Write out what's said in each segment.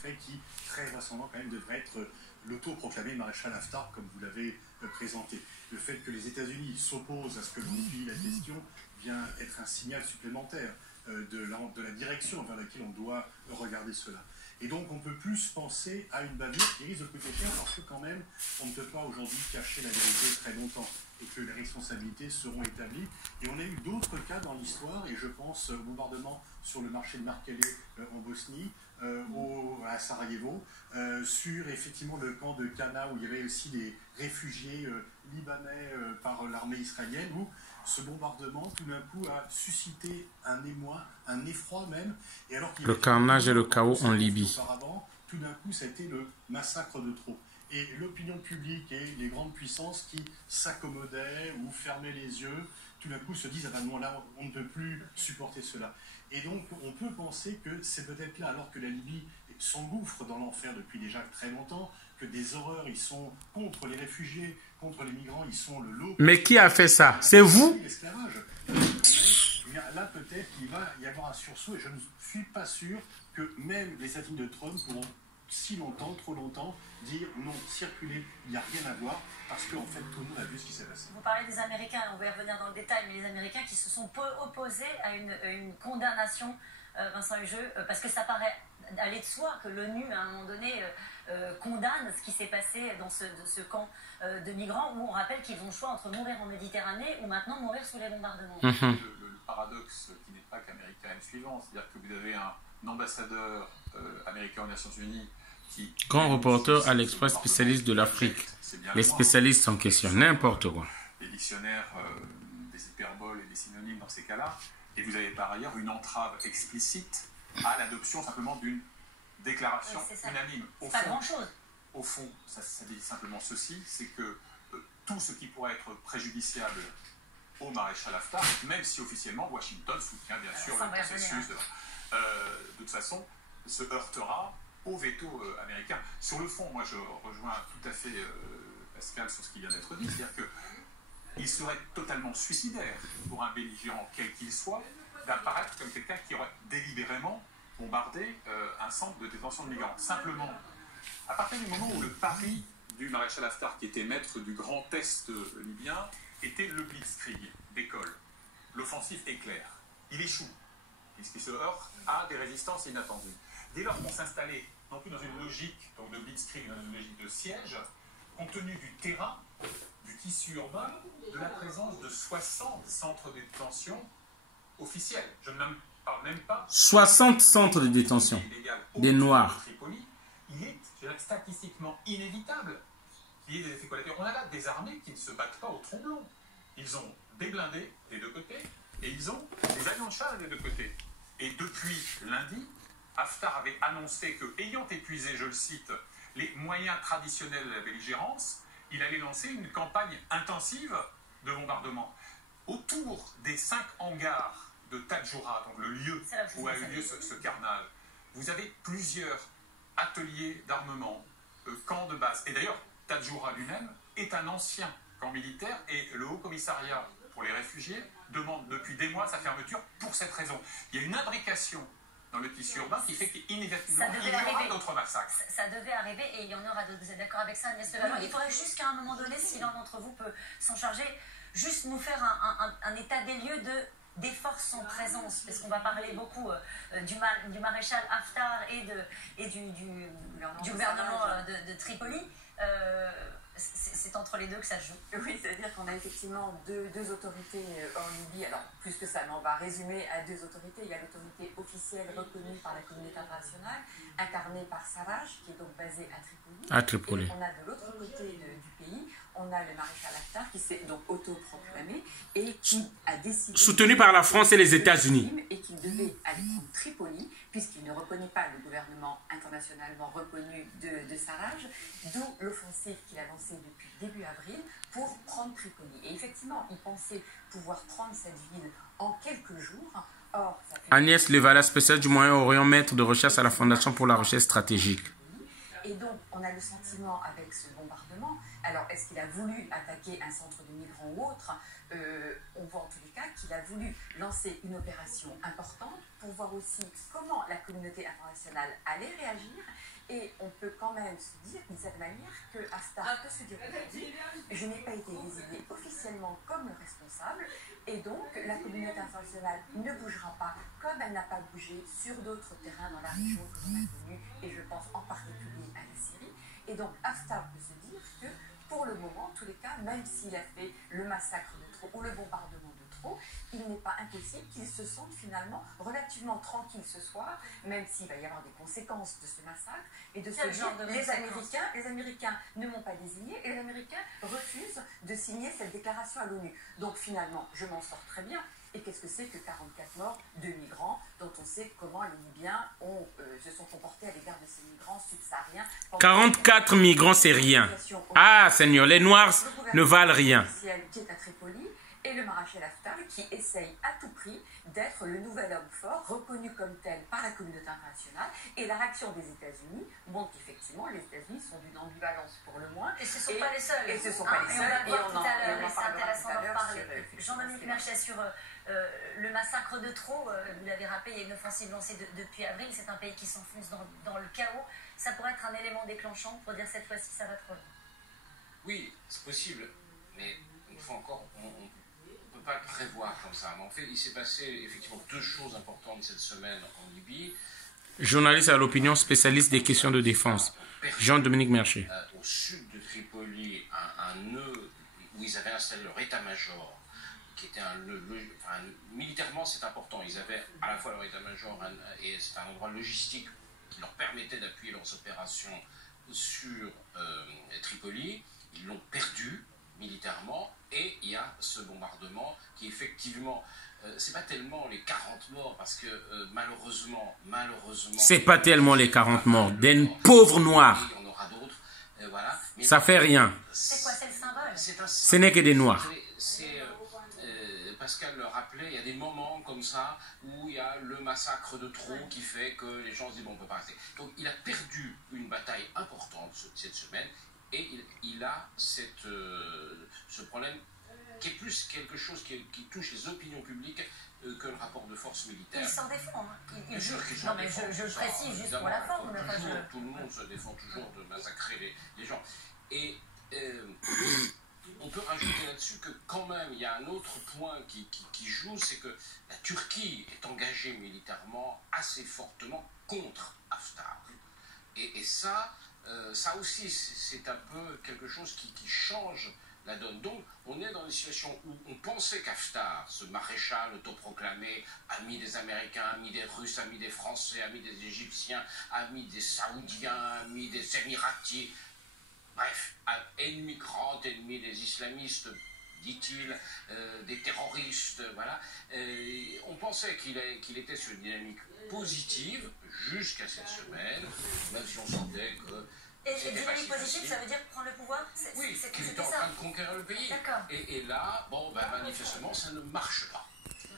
fait qui, très vraisemblablement, quand même, devrait être l'auto-proclamé maréchal Haftar, comme vous l'avez présenté. Le fait que les États-Unis s'opposent à ce que l'on oublie la question vient être un signal supplémentaire de la direction vers laquelle on doit regarder cela. Et donc on peut plus penser à une bavure qui risque de coûter cher parce que quand même on ne peut pas aujourd'hui cacher la vérité très longtemps et que les responsabilités seront établies. Et on a eu d'autres cas dans l'histoire, et je pense au bombardement sur le marché de Markele en Bosnie, à Sarajevo, sur effectivement le camp de Cana où il y avait aussi des réfugiés libanais par l'armée israélienne, où ce bombardement tout d'un coup a suscité un émoi, un effroi même. Et alors le carnage et le chaos en Libye. Auparavant, tout d'un coup ça a été le massacre de trop. Et l'opinion publique et les grandes puissances qui s'accommodaient ou fermaient les yeux, tout d'un coup se disent « Ah ben non, là, on ne peut plus supporter cela ». Et donc, on peut penser que c'est peut-être là, alors que la Libye s'engouffre dans l'enfer depuis déjà très longtemps, que des horreurs, ils sont contre les réfugiés, contre les migrants, ils sont le lot... Mais qui a fait ça? C'est vous? L'esclavage. Là, peut-être qu'il va y avoir un sursaut, et je ne suis pas sûr que même les satellites de Trump pourront si longtemps, trop longtemps, dire non, circuler, il n'y a rien à voir, parce qu'en fait, tout le monde a vu ce qui s'est passé. Vous parlez des Américains, on va y revenir dans le détail, mais les Américains qui se sont opposés à une condamnation, Vincent Hugeux, parce que ça paraît aller de soi que l'ONU, à un moment donné, condamne ce qui s'est passé dans ce camp de migrants, où on rappelle qu'ils ont le choix entre mourir en Méditerranée ou maintenant mourir sous les bombardements. Le paradoxe qui n'est pas qu'américain est le suivant, c'est-à-dire que vous avez un ambassadeur américain aux Nations Unies qui... Grand reporter à l'Express, spécialiste de l'Afrique. Les spécialistes en question, n'importe quoi. Les dictionnaires, des hyperboles et des synonymes dans ces cas-là. Et vous avez par ailleurs une entrave explicite à l'adoption simplement d'une déclaration unanime. C'est pas grand-chose. Au fond, ça dit simplement ceci, c'est que tout ce qui pourrait être préjudiciable au maréchal Haftar, même si officiellement Washington soutient bien sûr le processus, de toute façon, se heurtera au veto américain. Sur le fond, moi je rejoins tout à fait Pascal sur ce qui vient d'être dit, c'est-à-dire qu'il serait totalement suicidaire pour un belligérant quel qu'il soit d'apparaître comme quelqu'un qui aurait délibérément bombardé un centre de détention de migrants. Simplement, à partir du moment où le pari du maréchal Haftar, qui était maître du grand est libyen, était le blitzkrieg, décolle. L'offensive éclair. Il échoue, puisqu'il se heurte à des résistances inattendues. Dès lors qu'on s'installait non plus dans une logique donc de blitzkrieg, dans une logique de siège, compte tenu du terrain, du tissu urbain, de la présence de 60 centres de détention officiels. Je ne parle même pas... 60 centres de détention, des Noirs. Tripoli, il est statistiquement inévitable qu'il y ait des effets collatéraux. On a là des armées qui ne se battent pas au tromblon. Ils ont des blindés des deux côtés et ils ont des avions de chasse des deux côtés. Et depuis lundi, Haftar avait annoncé que, ayant épuisé, je le cite, les moyens traditionnels de la belligérance, il allait lancer une campagne intensive de bombardement. Autour des 5 hangars de Tadjoura, donc le lieu où a eu lieu ce carnage, vous avez plusieurs ateliers d'armement, camps de base. Et d'ailleurs, Tadjoura lui-même est un ancien camp militaire et le Haut Commissariat pour les réfugiés demande depuis des mois sa fermeture pour cette raison. Il y a une imbrication dans le tissu urbain qui fait qu'inévitablement il y aura d'autres massacres. Ça devait arriver et il y en aura d'autres. Vous êtes d'accord avec ça, Agnès Levallois? Il faudrait juste qu'à un moment donné, si l'un d'entre vous peut s'en charger, juste nous faire un état des lieux des forces en présence, parce qu'on va parler beaucoup du maréchal Haftar et du gouvernement de Tripoli. C'est entre les deux que ça se joue. Oui, c'est-à-dire qu'on a effectivement deux autorités en Libye. Alors, plus que ça, mais on va résumer à deux autorités. Il y a l'autorité officielle reconnue par la communauté internationale, incarnée par Sarraj, qui est donc basé à Tripoli. Et on a de l'autre côté du pays, on a le maréchal Haftar, qui s'est donc autoproclamé et qui a décidé... Soutenu par la France et les États-Unis. Et qui devait aller prendre Tripoli, puisqu'il ne reconnaît pas le gouvernement internationalement reconnu de Sarraj, d'où l'offensive qu'il a lancée depuis début avril pour prendre Tripoli. Et effectivement, il pensait pouvoir prendre cette ville en quelques jours. Or, Agnès Levallois, spécialiste du Moyen-Orient, maître de recherche à la Fondation pour la recherche stratégique. Et donc, on a le sentiment avec ce bombardement, alors est-ce qu'il a voulu attaquer un centre de migrants ou autre? On voit en tous les cas qu'il a voulu lancer une opération importante pour voir aussi comment la communauté internationale allait réagir Et on peut quand même se dire, d'une certaine manière, que Haftar peut se dire aujourd'hui, je n'ai pas été désigné officiellement comme le responsable, et donc la communauté internationale ne bougera pas comme elle n'a pas bougé sur d'autres terrains dans la région que l'on a connue, et je pense en particulier à la Syrie. Et donc Haftar peut se dire que, pour le moment, en tous les cas, même s'il a fait le massacre de trop ou le bombardement de trop, il n'est pas impossible qu'il se sente finalement relativement tranquille ce soir, même s'il va y avoir des conséquences de ce massacre, et de se dire, les Américains ne m'ont pas désigné, et les Américains refusent de signer cette déclaration à l'ONU. Donc finalement, je m'en sors très bien. Et qu'est-ce que c'est que 44 morts de migrants, dont on sait comment les Libyens se sont comportés à l'égard de ces migrants subsahariens. 44 migrants, c'est rien. Ah, Seigneur, les Noirs ne valent rien. Qui est à Tripoli, et le maréchal Haftar qui essaye à tout prix d'être le nouvel homme fort, reconnu comme tel par la communauté internationale. Et la réaction des États-Unis montre qu'effectivement, les États-Unis sont d'une ambivalence pour le moins. Et ce ne sont pas les seuls. Et ce ne sont pas les seuls. Et on va voir tout à l'heure, et c'est intéressant d'en reparler. Jean-Dominique Merchet, sur le massacre de Trot, vous l'avez rappelé, il y a une offensive lancée depuis avril. C'est un pays qui s'enfonce dans le chaos. Ça pourrait être un élément déclenchant pour dire cette fois-ci, ça va trop loin. Oui, c'est possible. Mais une fois encore, on ne peut pas le prévoir comme ça. Mais en fait, il s'est passé effectivement deux choses importantes cette semaine en Libye. Journaliste à l'opinion, spécialiste des questions de défense. Jean-Dominique Merchet. Au sud de Tripoli, un nœud où ils avaient installé leur état-major, qui était un nœud, militairement c'est important. Ils avaient à la fois leur état-major et c'est un endroit logistique qui leur permettait d'appuyer leurs opérations sur Tripoli. Ils l'ont perdu militairement, et il y a ce bombardement qui effectivement, c'est pas tellement les 40 morts, parce que malheureusement... C'est pas tellement les 40 morts, des pauvres noirs. Il y en aura d'autres, voilà. Mais ça fait rien. C'est quoi, c'est le symbole? Ce n'est que des noirs. Pascal le rappelait, il y a des moments comme ça où il y a le massacre de trop qui fait que les gens se disent bon, on ne peut pas rester. Donc il a perdu une bataille importante cette semaine, et il a ce problème qui est plus quelque chose qui touche les opinions publiques que le rapport de force militaire. Il s'en défend. Non, mais je précise juste pour la forme. Tout le monde se défend toujours de massacrer les gens. Et on peut rajouter là-dessus que quand même, il y a un autre point qui joue, c'est que la Turquie est engagée militairement assez fortement contre Haftar. Et ça aussi, c'est un peu quelque chose qui change la donne. Donc, on est dans une situation où on pensait qu'Haftar, ce maréchal autoproclamé, ami des Américains, ami des Russes, ami des Français, ami des Égyptiens, ami des Saoudiens, ami des Émiratis, bref, ennemi grand, ennemi des islamistes, dit-il, des terroristes, voilà. On pensait qu'il était sur une dynamique positive jusqu'à cette semaine, même si on sentait que... Et dynamique positive, ça veut dire prendre le pouvoir? Oui, qu'il était en train de conquérir le pays. Et là, bon, manifestement, ça ne marche pas.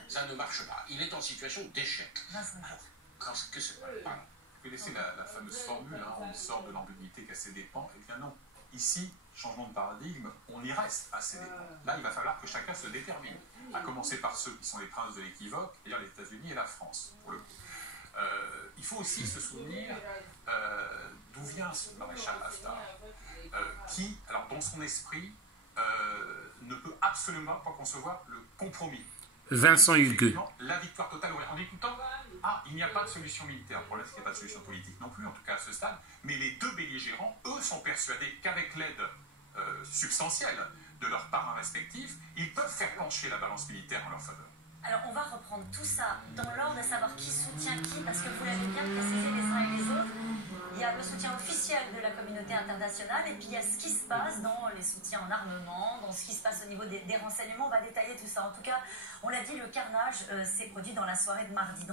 Ça ne marche pas. Il est en situation d'échec. Alors, que c'est pas... Pardon. Vous connaissez la fameuse formule, hein, on sort de l'ambiguïté qu'à ses dépens. Eh bien non. Ici, changement de paradigme, on y reste à ses dépens. Là, il va falloir que chacun se détermine. À commencer par ceux qui sont les princes de l'équivoque, c'est-à-dire les États-Unis et la France, pour le coup. Il faut aussi se souvenir d'où vient ce maréchal Haftar, qui, alors dans son esprit, ne peut absolument pas concevoir le compromis. Vincent Hugues. La victoire totale, on dit tout le temps, il n'y a pas de solution militaire. Pour l'instant, il n'y a pas de solution politique non plus, en tout cas à ce stade. Mais les deux belligérants, eux, sont persuadés qu'avec l'aide substantielle de leurs parrains respectifs, ils peuvent faire pencher la balance militaire en leur faveur. Alors, on va reprendre tout ça dans l'ordre de savoir qui soutient qui, parce que vous l'avez bien précisé les uns et les autres. Il y a le soutien officiel de la communauté internationale, et puis il y a ce qui se passe dans les soutiens en armement, dans ce qui se passe au niveau des renseignements. On va détailler tout ça. En tout cas, on l'a dit, le carnage s'est produit dans la soirée de mardi.